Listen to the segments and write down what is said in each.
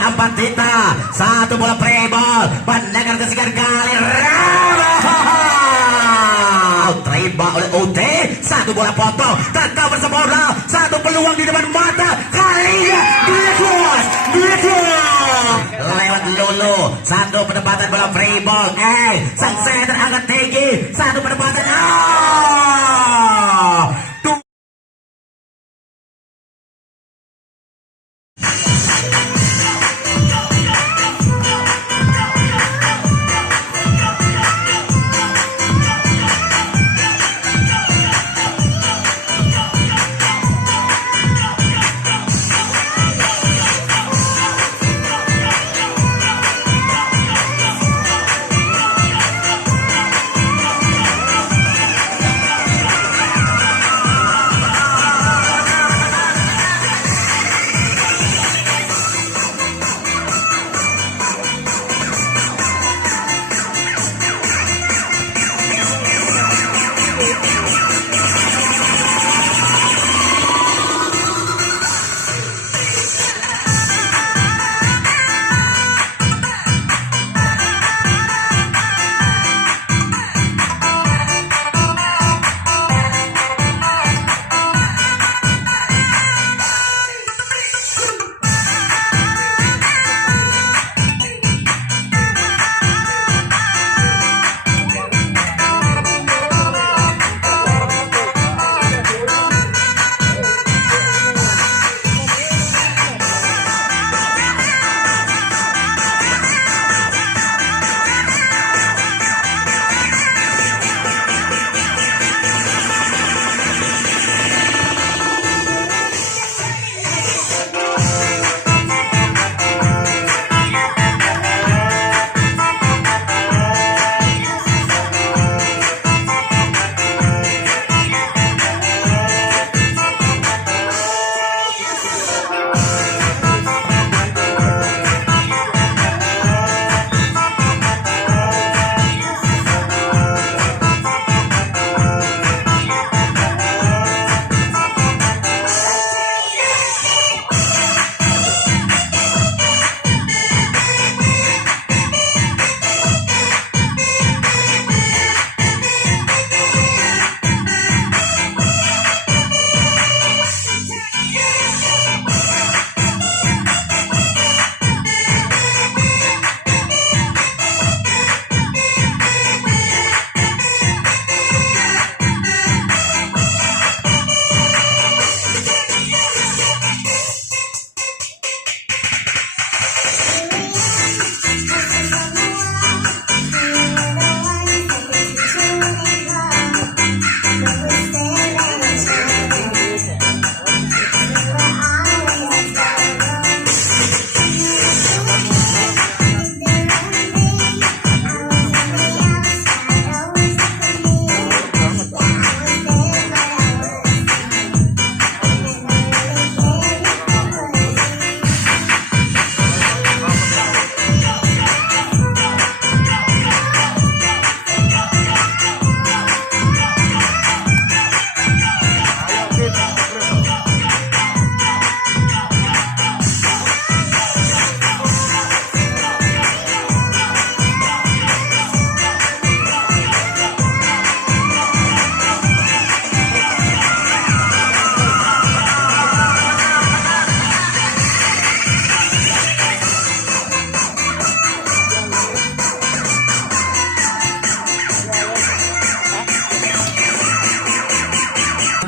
Ampatita. Satu bola playball. Pandangan kesekian kali. Terima oleh UT. Satu bola potong. Tetap bersempurna. Satu peluang di depan mata. Kalinya lewat Lulu. Satu penempatan bola free ball. Sang center angkat tinggi. Satu penempatan.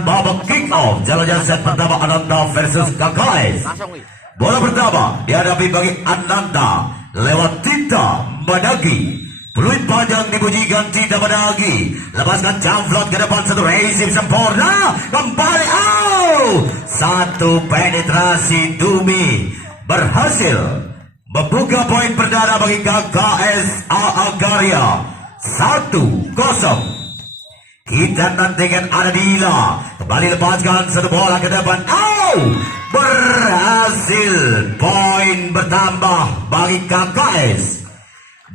babak kick off. Jalannya set pertama Ananda versus KKS. Bola pertama dihadapi bagi Ananda lewat Tita Madagi. Peluit panjang dibunyikan Tita Madagi. Lepaskan jamflot ke depan, satu racing sempurna. Kembali satu penetrasi Dumi berhasil membuka poin perdana bagi KKS Agaria 1-0. Kita nantikan Adila kembali lepaskan satu bola ke depan. Berhasil, poin bertambah bagi KKS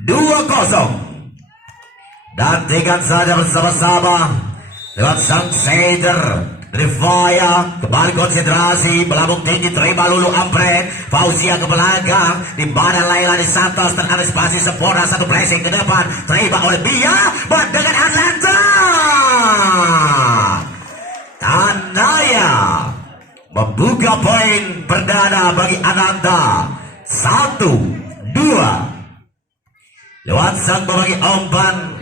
2-0. Nantikan saja bersama-sama lewat sang center dari Faya, kembali konsentrasi, melambung tinggi, terima Lulu Ampret, Fauzia ke belakang, di mana Laila di Santos terantisipasi sempurna, satu pressing ke depan, terima oleh Mia, dengan Atlanta. Tanaya membuka poin perdana bagi Ananda. 1-2 lewat sang pembagi umpan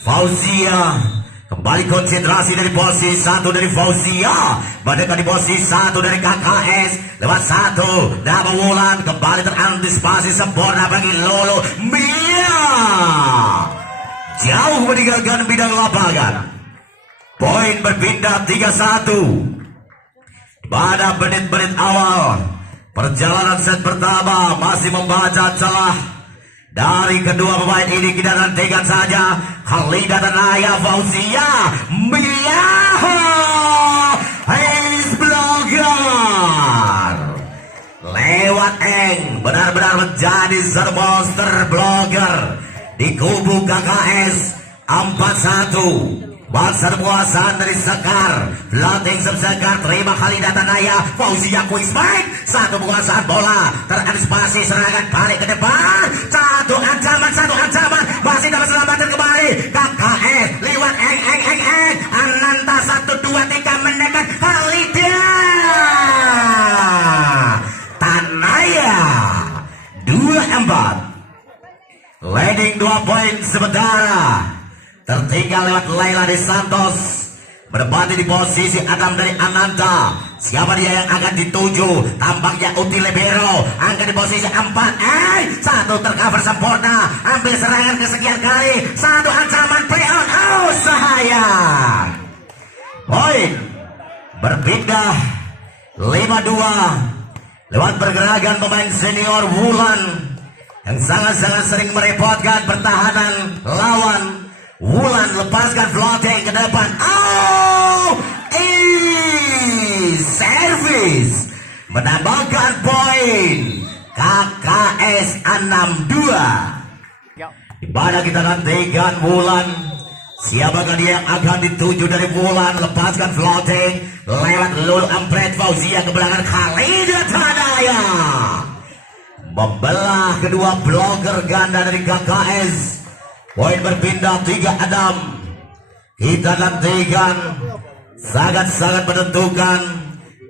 Fauzia. Kembali konsentrasi dari posisi 1 dari Fauzia, mendekat di posisi 1 dari KKS, lewat 1 nama Wulan, kembali terantisipasi sempurna bagi Lolo Mia, jauh meninggalkan bidang lapangan. Poin berpindah 3-1 pada menit-menit awal perjalanan set pertama. Masih membaca celah dari kedua pemain ini, kita nantikan saja. Khalida Tanaya, Fauzia, Mia, Ace Blogger lewat Eng, benar-benar menjadi satu monster blogger di kubu KKS. 4-1 Baksa penguasaan dari Sekar, Floating Sekar, terima Khalida Tanaya, Fauzia quick spike, satu penguasaan bola, terantisipasi serangan balik ke depan, satu ancaman, masih dapat selamatkan kembali, KKS, lewat Eng, Ananta 1-2-3 mendekat Khalida Tanaya, 2-4, leading 2 poin sementara. Tertinggal lewat Laila de Santos, menempati di posisi Adam dari Ananta. Siapa dia yang akan dituju? Tampaknya Uti Libero, angkat di posisi 4. Satu tercover sempurna, ambil serangan kesekian kali, satu ancaman play on. Oh sayang, poin berpindah 5-2 lewat pergerakan pemain senior Wulan yang sangat-sangat sering merepotkan pertahanan lawan. Wulan lepaskan floating ke depan. Oh, service menambahkan poin. KKS 6-2. Di mana kita nantikan Wulan. Siapakah dia yang akan dituju dari Wulan? Lepaskan floating lewat Lulu Ampret, Fauzia ke belakang Khalida Tanaya, membelah kedua blogger ganda dari KKS. Poin berpindah 3 Adam. Kita nantikan sangat-sangat menentukan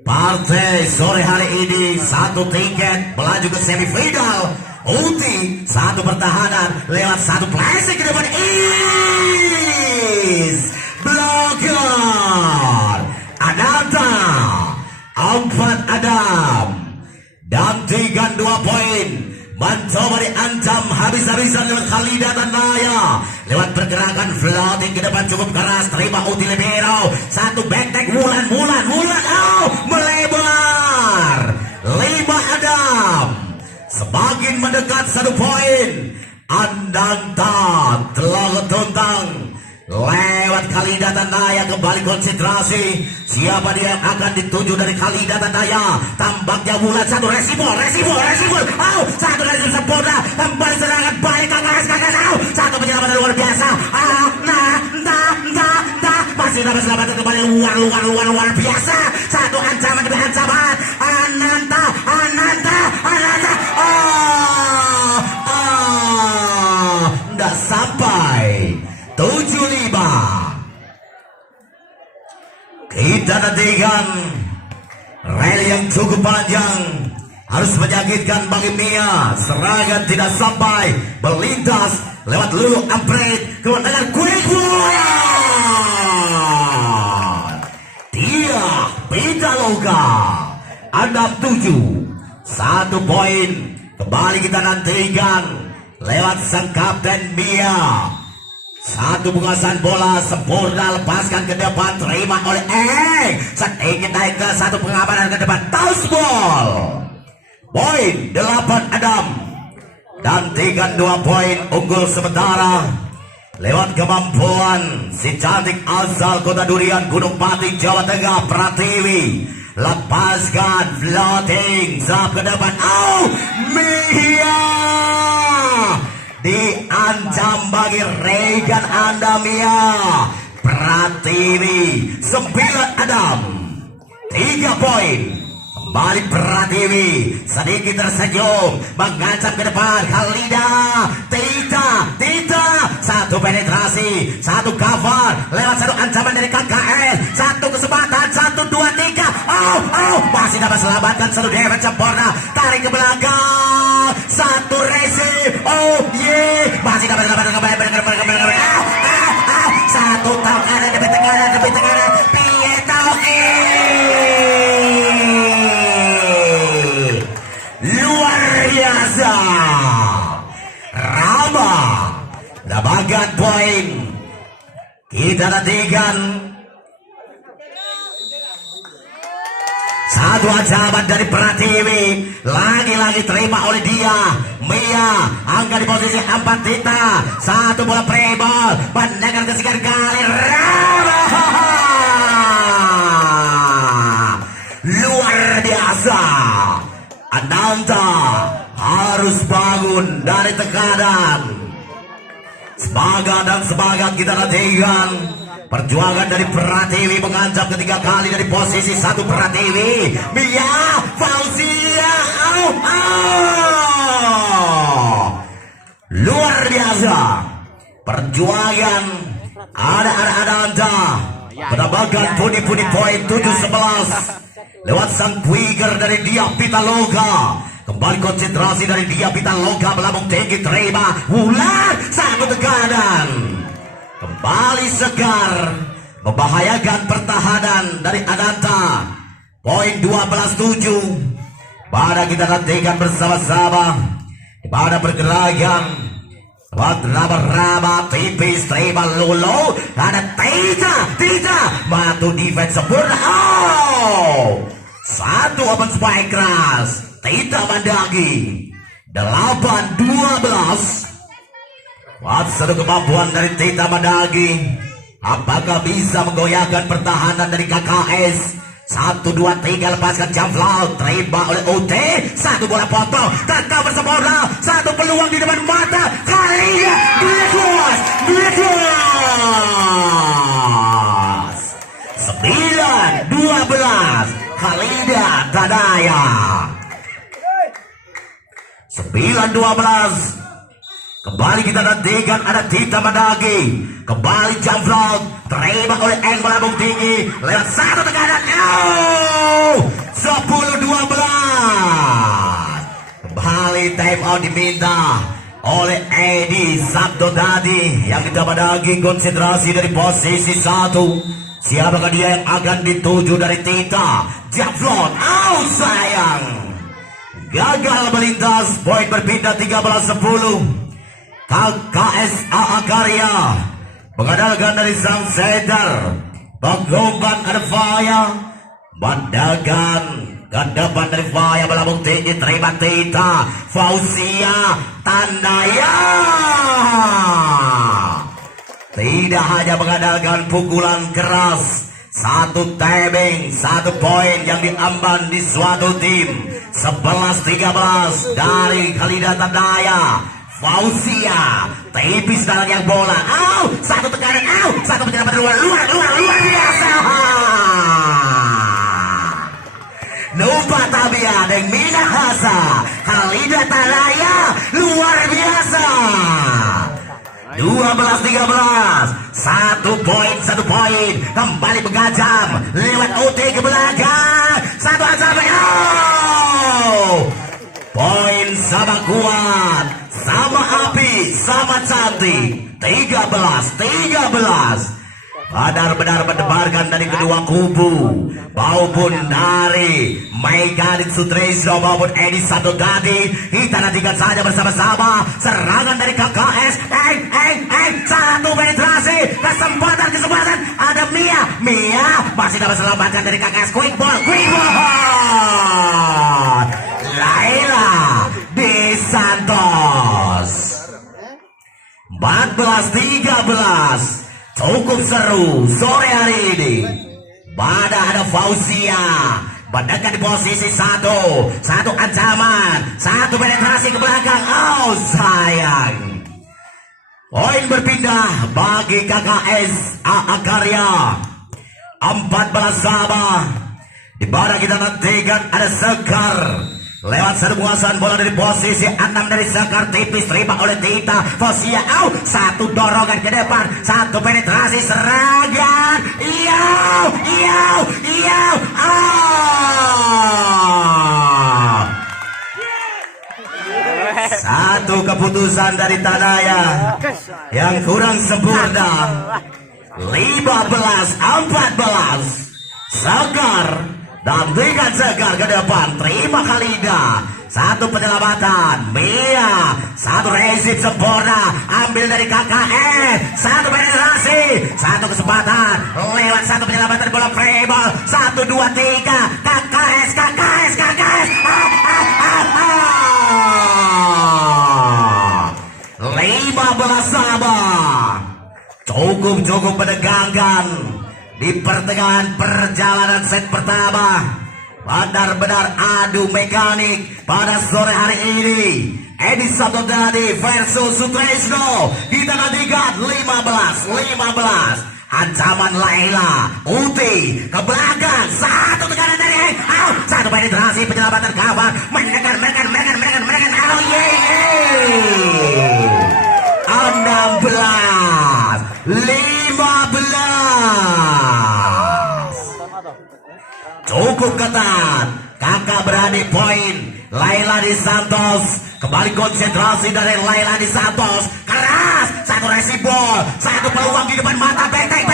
partai sore hari ini. Satu tiket melaju ke semifinal. Uti satu pertahanan lewat satu plastik ke depan. Blogger Ananta 4 Adam. Nantikan 2 poin. Mencoba diancam habis-habisan lewat Khalida Tanaya, lewat pergerakan floating ke depan cukup keras, terima Uti Libero, satu backtack Wulan, oh melebar. 5 Adam, semakin mendekat 1 poin. Ananta telah tuntang lewat Khalida Tanaya, kembali konsentrasi. Siapa dia yang akan dituju dari Khalida Tanaya? Tampaknya Wulan, satu resibol. Oh, satu resibol sempurna, kembali serangan balik KKS. Oh, satu penyelamatan luar biasa. Masih dapat selamatkan kembali luar biasa. Satu ancaman demi ancaman. Ananta. Nggak sampai. 7-5. Kita nantikan rel yang cukup panjang, harus menyakitkan bagi Mia. Serangan tidak sampai, melintas lewat Lulu Ampret, kemenangan quick one. Dia Pitaloka 6-7, 1 poin. Kembali kita nantikan lewat sang kapten Mia. Satu penguasaan bola sempurna, lepaskan ke depan, terima oleh sedikit naik ke satu pengamanan ke depan, toss ball. Poin 8 Adam. Nantikan 2 poin unggul sementara lewat kemampuan si cantik asal Kota Durian, Gunung Pati, Jawa Tengah, Pratiwi. Lepaskan floating zap ke depan. Oh, Mia diancam bagi Regan Anda Mia. Pratiwi 9 Adam. 3 poin. Kembali Pratiwi sedikit tersenyum mengancam ke depan. Khalida tidak satu penetrasi, satu cover lewat satu ancaman dari KKS, satu kesempatan, 1, 2, 3. Masih dapat selamatkan satu defense sempurna, tarik ke belakang, satu receive. Masih dapat selamatkan kembali. Satu tahu kanan demi tekanan Pietro luar biasa. Rama dapatkan poin. Kita nantikan satu ancaman dari Pratiwi, lagi-lagi terima oleh dia. Mia angkat di posisi 4 Tita, satu bola prebol, pandangan kesekian kali Rama luar biasa. Ananda harus bangun dari tekanan. Semangat kita nantikan perjuangan dari Pratiwi mengancam ketiga kali dari posisi 1 Pratiwi. Mia Fauzia luar biasa perjuangan. Ada Ananda menambahkan pundi-pundi poin 7-11 lewat sang trigger dari Dia Pitaloka. Kembali konsentrasi dari Dia Pitaloka, melambung tinggi, terima ular, satu tekanan. Kembali segar, membahayakan pertahanan dari Ananta. Poin 12-7. Pada kita nantikan bersama-sama pada pergerakan raba-raba tipis, terima Lolo. Ada tidak batu defense sempurna. Satu open spike keras, tidak Mandagi. 8-12. Satu kemampuan dari Tita Mandagi. Apakah bisa menggoyahkan pertahanan dari KKS? 1, 2, 3 lepaskan jump laut, terima oleh OT. Satu bola potong, tak bersempurna, satu peluang di depan mata. Khalida Biakuas 9-12. Khalida Tadaya 9-12. Kembali kita nantikan ada Tita Mandagi. Kembali jump laut, terima oleh Eng melambung tinggi lewat satu tekanan. 10-12. Kembali time out diminta oleh Edi Sabdo tadi. Yang Tita Mandagi konsentrasi dari posisi 1. Siapakah dia yang akan dituju dari Tita? Jump laut, sayang, gagal melintas. Poin berpindah 13-10. KKS AA Karya mengandalkan dari sang center. Penggombang ada Faya, Bandagan ke depan dari Faya, melambung tinggi, terima Tita. Fauzia Tandaya tidak hanya mengandalkan pukulan keras, satu timing, 1 poin yang diamban di suatu tim. 11-13 dari Khalida Tandaya. Fauzia tipis dalam yang bola. Satu tekanan, satu penyerapan luar biasa. Nupa Tabia dan Minahasa. Khalida Tandaya luar biasa. 12-13. 1 poin. Kembali mengancam lewat OT ke belakang. Satu ancaman. Poin sama kuat, sama api, sama cantik. 13-13. Benar-benar mendebarkan dari kedua kubu maupun dari Meganik Sutresno maupun Edi Sabdo tadi. Kita nantikan saja bersama-sama serangan dari KKS. Satu penetrasi, kesempatan ada Mia masih dapat selamatkan dari KKS. Quick ball. Laila De Santos. 14-13. Cukup seru sore hari ini. Ada Fauzia mendekat di posisi 1. Satu ancaman, satu penetrasi ke belakang. Sayang. Poin berpindah bagi KKS AA Karya. 14 sama Di mana kita nantikan ada Sekar. Lewat serbuasan bola dari posisi 6 dari Sekar, tipis terima oleh Tita Fosia. Satu dorongan ke depan, satu penetrasi serangan. Satu keputusan dari Tanaya yang kurang sempurna. 15-14 Sekar dan dengan Sekar ke depan, terima Khalida. Satu penyelamatan Mia, satu resip sempurna ambil dari KKS, satu penetrasi, satu kesempatan lewat satu penyelamatan bola Prebol, 1, 2, 3 KKS 15 sama. Cukup menegangkan di pertengahan perjalanan set pertama. Benar-benar adu mekanik pada sore hari ini. Edi Sabtodadi versus Sutresno. Kita nantikan 15. Ancaman Laila Uti ke belakang, satu tekanan dari satu penetrasi penyelamatan kawan menekan 16-15. Cukup ketat. Kakak berani poin. Laila Di Santos kembali konsentrasi dari Laila Di Santos. Keras. Satu resibol. Satu peluang di depan mata. Beteng.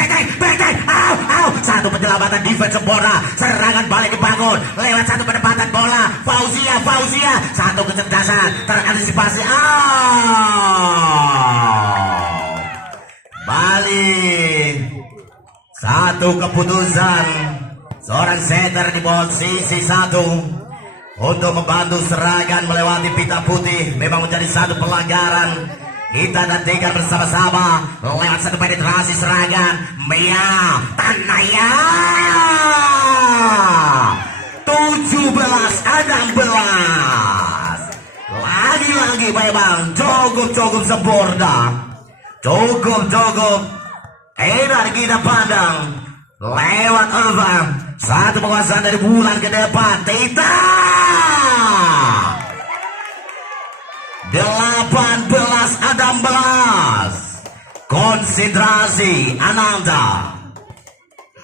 Satu penyelamatan defense sempurna. Serangan balik dibangun lewat satu penempatan bola. Fauzia. Satu kecerdasan terantisipasi. Balik. Satu keputusan. Seorang setter di posisi 1 untuk membantu serangan melewati pita putih memang menjadi satu pelanggaran. Kita nantikan bersama-sama lewat satu penetrasi serangan Mia Tanaya 17-16. Lagi-lagi memang cukup sempurna. Cukup enak kita pandang. Lewat Elva, satu penguasaan dari Bulan ke depan. Tita 18-16. Konsentrasi Ananda.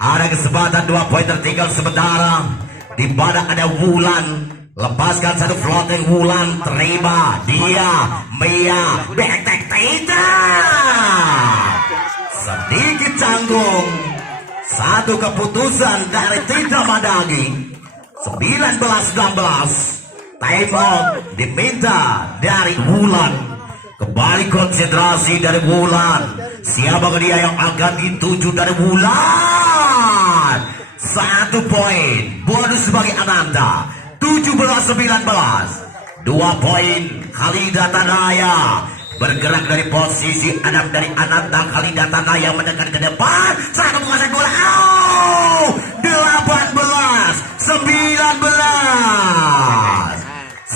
Ada kesempatan 2 poin tertinggal sementara. Di mana ada Wulan. Lepaskan satu floating Wulan. Terima dia. Mia. Betek Tita. Sedikit canggung. Satu keputusan dari Tita Madagi. 19-16. Time out diminta dari Wulan. Kembali konsentrasi dari Wulan. Siapa dia yang akan dituju dari Wulan? 1 poin bonus bagi Ananda. 17-19. 2 poin Khalida Tanaya. Bergerak dari posisi 6 dari Ananda. Khalida Tanaya menekan ke depan. Satu penguasaan bola. 18-19.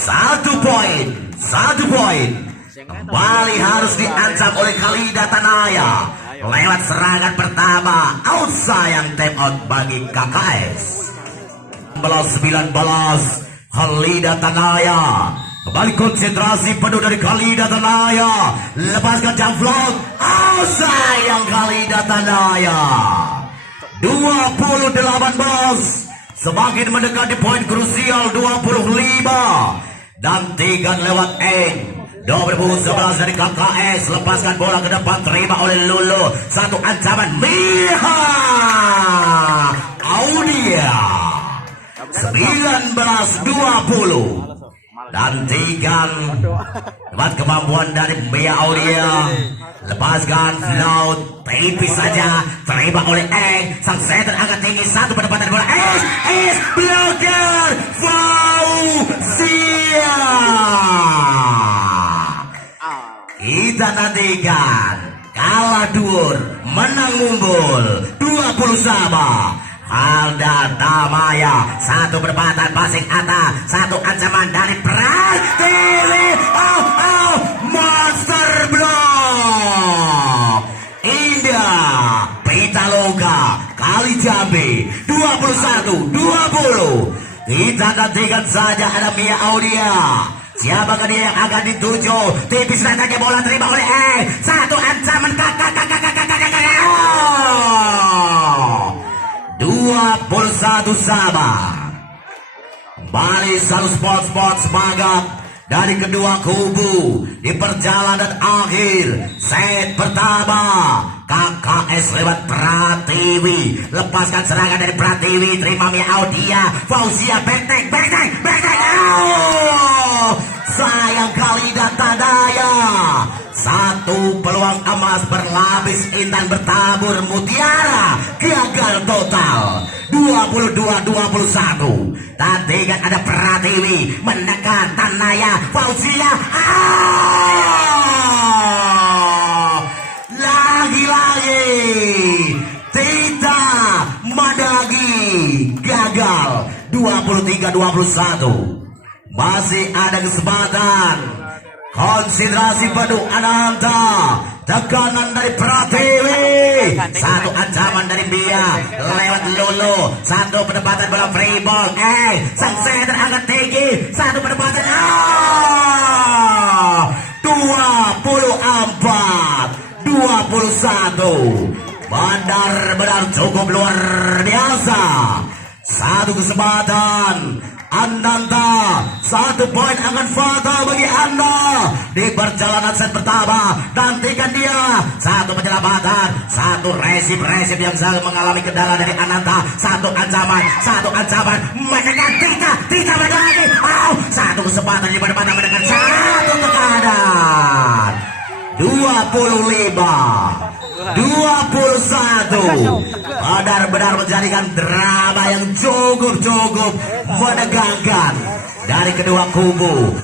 1 poin. Kembali harus diancam oleh Khalida Tanaya lewat serangan pertama. Out sayang, time out bagi KKS. 19 Khalida Tanaya. Kembali konsentrasi penuh dari Khalida Tanaya. Lepaskan jump float. Oh sayang Khalida Tanaya. 28 semakin mendekati poin krusial 25. Dan 3 lewat N. 2011 dari KKS. Lepaskan bola ke depan. Terima oleh Lulu. Satu ancaman Miha Audia. 19-20. Dan 3 dapat kemampuan dari Mia Audia. Lepaskan float. Tipis saja. Terima oleh sang center agak tinggi. Satu penempatan bola. Blocker Fauzia. Kita nantikan. Kalah dur, menang mumbul 20 sama. Halda Tamaya. Satu perempatan passing atas. Satu ancaman dari Pratiwi. Monster Block. Indah Pitaloka Kali Jambi. 20 20. Kita nantikan saja ada Mia Audia. Siapakah dia yang akan dituju? Tipis datangnya bola terima oleh satu ancaman kakak. 21 sama. Kembali selalu sport semangat dari kedua kubu di perjalanan akhir set pertama. KKS lewat Pratiwi, lepaskan serangan dari Pratiwi, terima Mia Audia, Fauzia benteng. Sayang kali data daya. Satu peluang emas berlapis intan bertabur mutiara gagal total. 22-21. Tadi kan ada Pratiwi menekan Tanaya, Fauzia. Lagi-lagi tidak Madagi gagal. 23-21. Masih ada kesempatan. Konsentrasi penuh Ananta. Tekanan dari Pratiwi. Satu ancaman dari Mia lewat Lolo. Satu penempatan bola free ball. Sang center angkat tinggi. Satu penempatan. 24-21. Benar-benar cukup luar biasa. Satu kesempatan. Ananda, 1 poin akan fatal bagi Anda di perjalanan set pertama. Nantikan dia. Satu penyelamatan, satu resip yang sangat mengalami kendala dari Ananda. Satu ancaman, menekan Tita lagi. Satu kesempatan di depan menekan satu tekanan. 25-21. Benar-benar menjadikan drama yang cukup menegangkan dari kedua kubu.